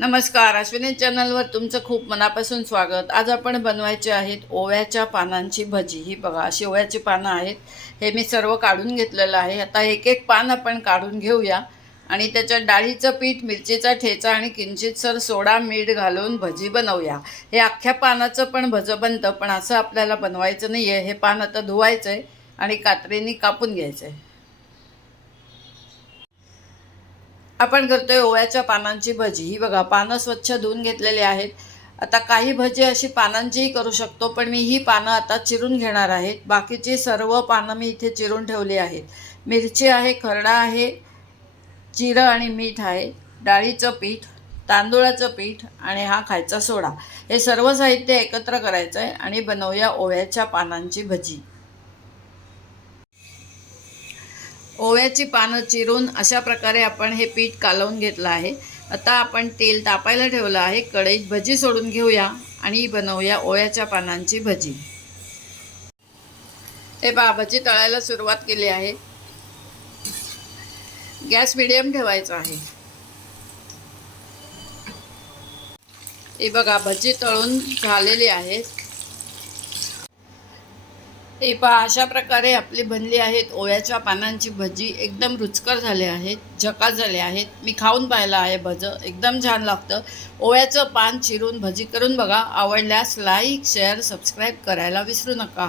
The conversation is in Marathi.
नमस्कार, अश्विनी चॅनलवर तुमचं खूप मनापासून स्वागत। आज आपण बनवायचे आहेत ओव्याच्या पानांची भजी। ही बघा, अशी ओव्याची पानं आहेत। हे मी सर्व काढून घेतलेलं आहे। आता एक एक पान आपण काढून घेऊया आणि त्याच्यात डाळीचं पीठ, मिरचीचा ठेचा आणि किंचितसर सोडा मीठ घालून भजी बनवूया। हे अख्ख्या पानाचं पण भजं बनतं, पण असं आपल्याला बनवायचं नाही आहे। हे पान आता धुवायचं आहे आणि कात्रीने कापून घ्यायचं आहे। आपण करतोय ओव्याच्या पानांची भजी। ही बघा, पानं स्वच्छ धुवून घेतलेली आहेत। आता काही भजी अशी पानांचीही करू शकतो, पण मी ही पानं आता चिरून घेणार आहे। बाकीची सर्व पानं मी इथे चिरून ठेवली आहेत। मिरची आहे, खरडा आहे, जिरं आणि मीठ आहे, डाळीचं पीठ, तांदूळाचं पीठ आणि हा खायचा सोडा। हे सर्व साहित्य एकत्र करायचं आहे आणि बनवूया ओव्याच्या पानांची भजी। ओव्याची पानं चिरून अशा प्रकारे आपण हे पीठ कालवून घेतलं आहे। आता आपण तेल तापायला ठेवलं आहे। कढईत भजी सोडून घेऊया आणि बनवूया ओव्याच्या पानांची भजी। हे पहा, भजी तळायला सुरुवात केली आहे। गॅस मीडियम ठेवायचा आहे। हे बघा, भजी तळून झालेली आहेत। हे पहा, अशा प्रकारे आपली बनली आहेत ओव्याच्या पानांची भजी। एकदम रुचकर झाले आहेत, झकास झाले आहेत। मी खाऊन पाहिलं आहे भजं, एकदम छान लागतं। ओव्याचं पान चिरून भजी करून बघा। आवडल्यास लाईक, शेअर, सबस्क्राईब करायला विसरू नका।